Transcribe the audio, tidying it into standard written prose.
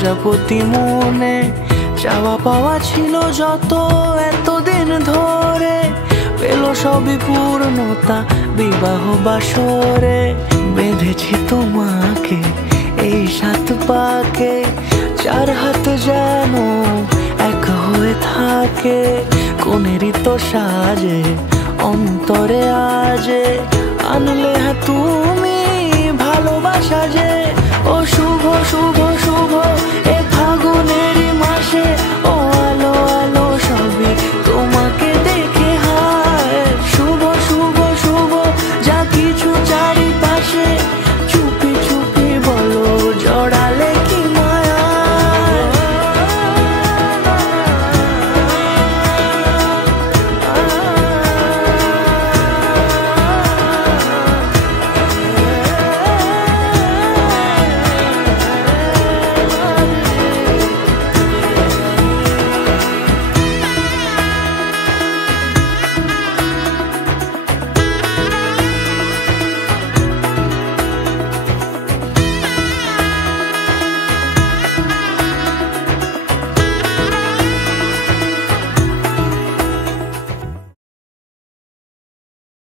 প্রজাপতি মনে চাওয়া পাওয়া ছিল যত এতদিন ধরে, পেল সবই পূর্ণতা বিবাহ বাসরে। বেঁধেছি তোমাকে এই 7 পাকে, 4 হাত যেন এক হয়ে থাকে। কোনেরই তো সাজে অন্তরে আজে আনলে তুমি ভালোবাসা যে। ও শুভ শুভ